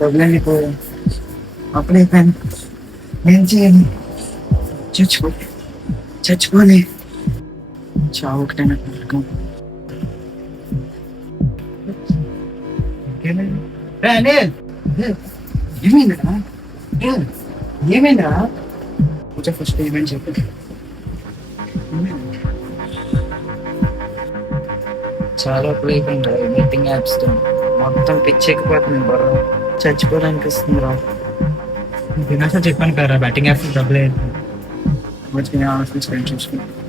డబ్బులన్నీ పోయాయి. అప్పుడైపోయాను. ఏం చేయాలి? చచ్చిపోలే చచ్చిపోలే చావు ఒకటే నాకు నరకం. ఏమైందిరా? ఏమైందిరా? పూజ ఫస్ట్ ఏమైంది చెప్పు. చాలా అయిపోయింది బెట్టింగ్ యాప్స్ తో మొత్తం పిచ్చెక్కిపోతుంది బర్ర. చచ్చిపోవాలనిపిస్తుంది రా. వినాశ చెప్పాను కదా బ్యాటింగ్ యాప్స్ డబ్బులు మంచిగా ఆలోచించి చూసుకున్నాను.